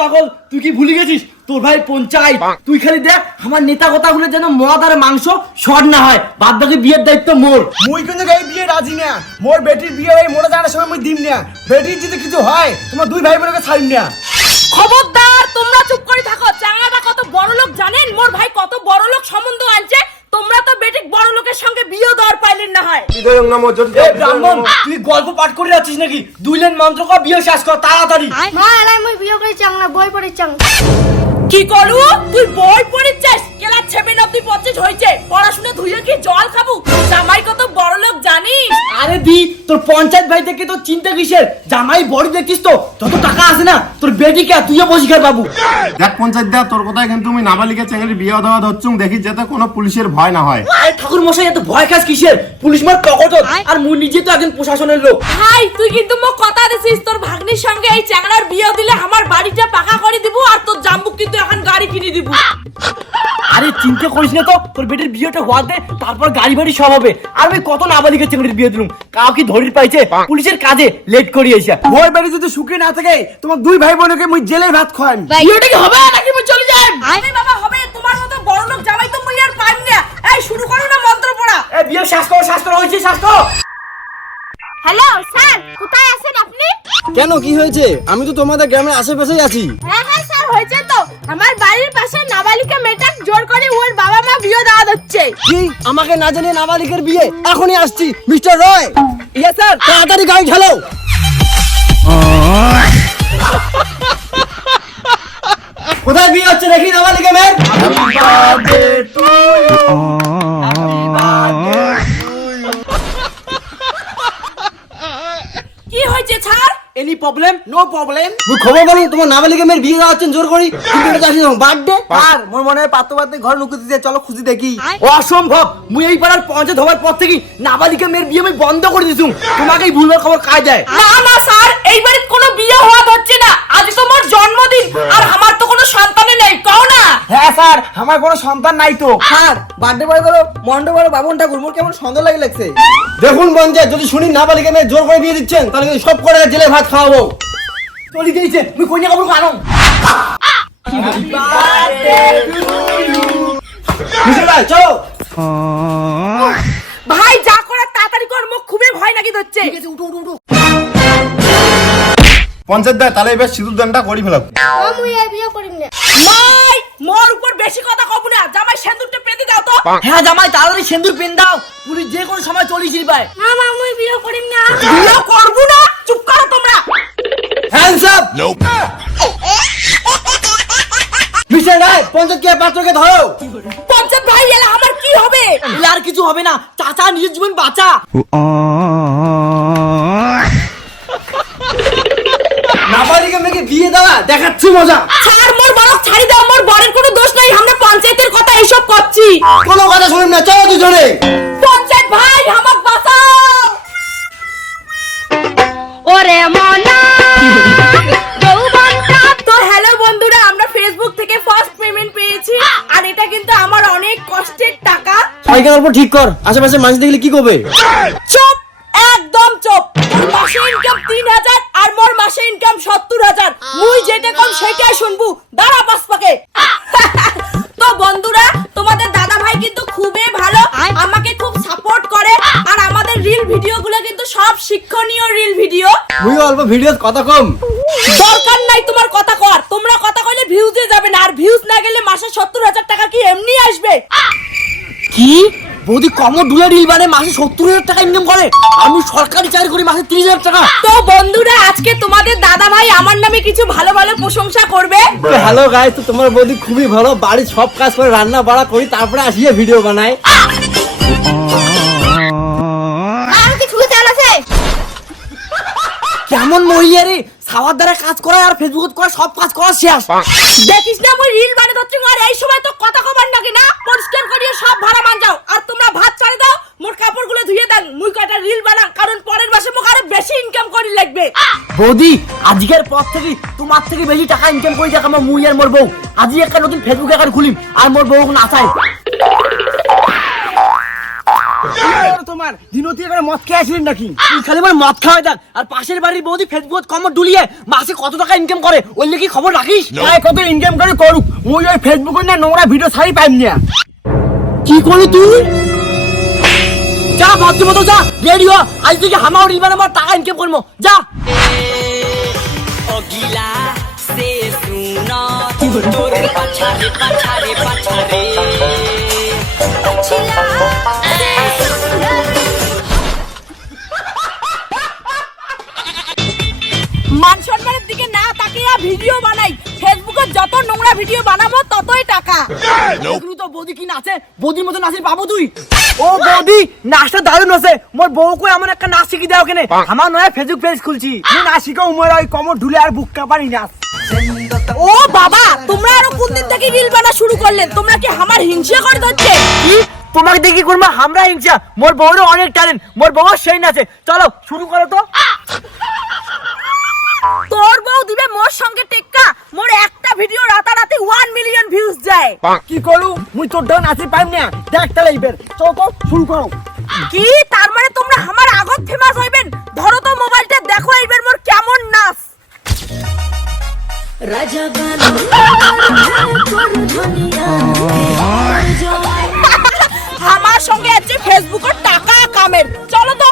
পাগল তুই কি ভুলে গেছিস? তোর ভাই পঞ্চায়েত। তুই খালি দেখ আমার নেতা কথাগুলো যেন মদ আর মাংস শর্ট না হয়। বাদ বাকি বিয়ের দায়িত্ব মোর। মুই কিন্তু এই বিয়ে রাজি না। মোর বেটির বিয়ে এই মোড়ে জানার সময় মুই দিম না। বেটির যদি কিছু হয় তোমার দুই ভাই বোনকে ছাড়িম না। খবরদার তোমরা চুপ করে থাকো। চাঙ্গাটা কত বড় লোক জানেন? মোর ভাই কত বড় লোক সম্বন্ধ আনছে। তোমরা তো বেটিক বড় লোকের সঙ্গে বিয়ে দেওয়ার পাইলেন না হয়। বিধায়ক নাম অর্জন এ ব্রাহ্মণ তুই গল্প পাঠ করে যাচ্ছিস নাকি? দুই লেন মন্ত্র কর বিয়ে শেষ কর তাড়াতাড়ি। মা এলাই মই বিয়ে করে চাং না বই পড়ে চাং কি করু? তুই বই পড়ে চাস কেলা ছেবে না তুই পঁচিশ হয়েছে। পড়াশোনা ধুয়ে কি জল খাব? তোর পঞ্চায়েত ভাই থেকে তোর চিন্তা কিসের? জামাই বড় দেখছিস তো? যত টাকা আছে না? তোর বেটিকে তুইও বসি খার বাবু। দেখ পঞ্চায়েত দা তোর কথায় কিন্তু আমি নাবালিকা চ্যাংড়ি বিয়ে দেওয়া ধরছুম দেখি যাতে কোনো পুলিশের ভয় না হয়। আরে ঠাকুর মশাই এত ভয় খাস কিসের? পুলিশ মার পকট আর মুই নিজে তো একজন প্রশাসনের লোক। ভাই তুই কিন্তু মোক কথা দিছিস তোর ভাগ্নির সঙ্গে এই চ্যাংড়ার বিয়ে দিলে আমার বাড়িটা পাকা করে দিব আর তোর জাম্বুক কিন্তু এখন গাড়ি কিনে দিব। চিন্তা করিস না তো। তোর বেটির বিয়েটা হওয়াতে তারপর গাড়ি বাড়ি সব হবে। আর আমি কত নাবালিকা চিংড়ির বিয়ে দিলুম। কাউকে ধরির পাইছে পুলিশের কাজে লেট করি এসে মোর বেটি যদি সুখী না থাকে তোমার দুই ভাই বোনকে মুই জেলে ভাত খাওয়াম বিয়েটা কি হবে? নাকি মই চলে যাই? আরে বাবা হবে। তোমার মতো বড় লোক জামাই তো মই আর পাইম না। এই শুরু করো না মন্ত্র পড়া। এ বিয়ে শাস্ত্র শাস্ত্র হয়েছে শাস্ত্র হ্যালো স্যার কোথায় আছেন আপনি? কেন কি হয়েছে? আমি তো তোমাদের গ্রামের আশেপাশেই আছি। হ্যাঁ হ্যাঁ স্যার হয়েছে তো। আমার বাড়ির পাশে নাবালিকা মেয়েটা জোর করে ওর বাবা মা বিয়ে দেওয়া হচ্ছে। কি? আমাকে না জানিয়ে নাবালিকের বিয়ে? এখনই আসছি মিস্টার রয়। ইয়ে স্যার তাড়াতাড়ি গাড়ি ঢালো কোথায় বিয়ে হচ্ছে দেখি নাবালিকা মেয়ের? এনি প্রবলেম নো প্রবলেম মুই খবর বলুন তোমার নাবালিকা মেয়ের বিয়ে দেওয়া জোর করি। কিন্তু এটা জানি বার্থডে আর মোর মনে হয় পাত্র পাত্রে ঘর লুকিয়ে দিয়ে চলো খুঁজি দেখি। অসম্ভব! মুই এই পাড়ার পঞ্চায়েত হওয়ার পর থেকে নাবালিকা মেয়ের বিয়ে আমি বন্ধ করে দিছুম তোমাকেই ভুলবার খবর কাজ যায় না না স্যার এইবারে কোনো বিয়ে হওয়া হচ্ছে না। আজ তো মোর জন্মদিন আর আমার তো কোনো সন্তানই নাই। না হ্যাঁ স্যার আমার কোনো সন্তান নাই তো। স্যার বার্থডে বয় করো মন্ডে বড় বাবন ঠাকুর মোর কেমন সুন্দর লাগে লাগছে? দেখুন পঞ্চায়েত যদি শুনি না নাবালিকা মেয়ে জোর করে বিয়ে দিচ্ছেন তাহলে কিন্তু সব করে জেলে ভাত খাওয়াবো। চলি দিয়েছে মুই কন্যা কাপড় আনো চলো। ভাই যা করার তাড়াতাড়ি কর মুখ খুবই ভয় নাকি ধরছে। পঞ্চায়েত দা তাহলে এবার সিঁদুর দানটা করি ফেলাম ও মুই বিয়ে করিম না। ভাই মোর উপর বেশি কথা কব না। জামাই সেন্দুরটা পেতে দাও তো। হ্যাঁ জামাই তাড়াতাড়ি সিন্দুর পেন দাও। পুলিশ যে কোনো সময় চলিস পায় না মা মুই বিয়ে করিম না। বিয়ে করব না? চুপ করো তোমরা। Hands up mister Roy panchayat কে পাত্রকে ধরো। পঞ্চায়েত ভাই এলা আমার কি হবে? আর কিছু হবে না। চাচা নিজের জীবন বাঁচা। নাবালিকা মেয়েকে বিয়ে দেওয়া দেখাচ্ছি মজা। মোর বালক ছাড়ি দাও মোর বরের কোনো দোষ নাই আমরা পঞ্চায়েতের কথা এইসব করছি। কোনো কথা শুনুন না চলো দুজনে। পঞ্চায়েত ভাই আমাক বাঁচাও। ওরে মনা। তো হ্যালো বন্ধুরা আমরা ফেসবুক থেকে ফার্স্ট পেমেন্ট পেয়েছি আর এটা কিন্তু আমার অনেক কষ্টের টাকা। সাইকেল অল্প ঠিক কর আশেপাশে মানুষ দেখলে কি করবে? মুই যেটা কম সেটাই শুনবু। দাঁড়া পাকে। তো বন্ধুরা তোমাদের দাদা ভাই কিন্তু খুবই ভালো আমাকে খুব সাপোর্ট করে আর আমাদের রিল ভিডিওগুলো কিন্তু সব শিক্ষণীয় রিল ভিডিও মুই অল্প ভিডিও কথা কম। দরকার নাই তোমার কথা কর। তোমরা কথা কইলে ভিউজে যাবে না আর ভিউজ না গেলে মাসে সত্তর হাজার টাকা কি এমনি আসবে? কি? বৌদি কমর ডুলে রিল মানে মাসে সত্তর হাজার টাকা ইনকাম করে। আমি সরকারি চাকরি করি মাসে তিরিশ হাজার টাকা। তো বন্ধুরা আজকে তোমাদের দাদা ভাই আমার নামে কিছু ভালো ভালো প্রশংসা করবে। হ্যালো গাইস তো তোমার বৌদি খুবই ভালো। বাড়ির সব কাজ করে রান্না বাড়া করি তারপরে আসিয়ে ভিডিও বানায়। কেমন মরিয়া রে? সাওয়ার দ্বারা কাজ করা আর ফেসবুক করা সব কাজ করা শেষ। দেখিস না মই রিল বানিয়ে ধরছি আর এই সময় তো কথা কবার নাকি না পরিষ্কার করিয়ে সব ভাড়া মান যাও আর তোমরা ভাত ছাড়ে দাও মোর কাপড়গুলো ধুয়ে দেন মুই কয়টা রিল বানাং কারণ পরের মাসে মোক আরও বেশি ইনকাম করি লাগবে বৌদি আজকের পর থেকে তোমার থেকে বেশি টাকা ইনকাম করে দেখ আমার মুই আর মোর বউ। আজই একটা নতুন ফেসবুক অ্যাকাউন্ট খুলিম আর মোর বউ না চাই। তোমার দিনতি করে মদ খেয়ে আসলেন নাকি? তুই খালি আমার মদ খাওয়াই দেখ আর পাশের বাড়ির বৌদি ফেসবুক কমর ডুলিয়ে মাসে কত টাকা ইনকাম করে ওই কি খবর রাখিস? তাই কত ইনকাম করে করুক মুই ওই ফেসবুকে না নোংরা ভিডিও ছাড়ি পাইম না। কি করলি তুই? যা ভাবছি মতো যা রেডি হ। আজ থেকে হামাও রিল বানাবো টাকা ইনকাম করব। যা। অগিলা সে সুনা তোর পাছারে পাছারে পাছারে মান সম্মানের দিকে না তাকিয়ে ভিডিও বানাই। যত নোংরা ভিডিও বানাবো ততই টাকা। এগুলো তো বৌদি কি নাচে? বৌদির মতো নাচের পাবো তুই? ও বৌদি নাচটা দারুণ মোর এমন একটা নাচ শিখি দাও কেনে। আমার নয় ফেসবুক পেজ খুলছি। তুই না শিখো উমর ওই কমর ঢুলে আর বুক কাপারি নাচ। ও বাবা তোমরা আরও কোন দিন থেকে রিল বানা শুরু করলেন? তোমরা কি আমার হিংসা করে ধরছে? তোমাকে দেখি করব? আমরা হিংসা। মোর বউরও অনেক ট্যালেন্ট মোর বউ সেই নাচে। চলো শুরু করো তো। তোর বউ দিবে মোর সঙ্গে টেক্কা। মোর একটা ভিডিও রাতারাতি ওয়ান মিলিয়ন ভিউজ যায়। কি করু মুই তোর ডান আছি পাইম না। দেখ তালে ইবের চলো শুরু করো। কি? তার মানে তোমরা আমার আগত ফেমাস হইবেন? ধরো তো মোবাইলটা দেখো এইবার মোর কেমন নাচ। আমার সঙ্গে আছে ফেসবুকের টাকা কামের। চলো তো।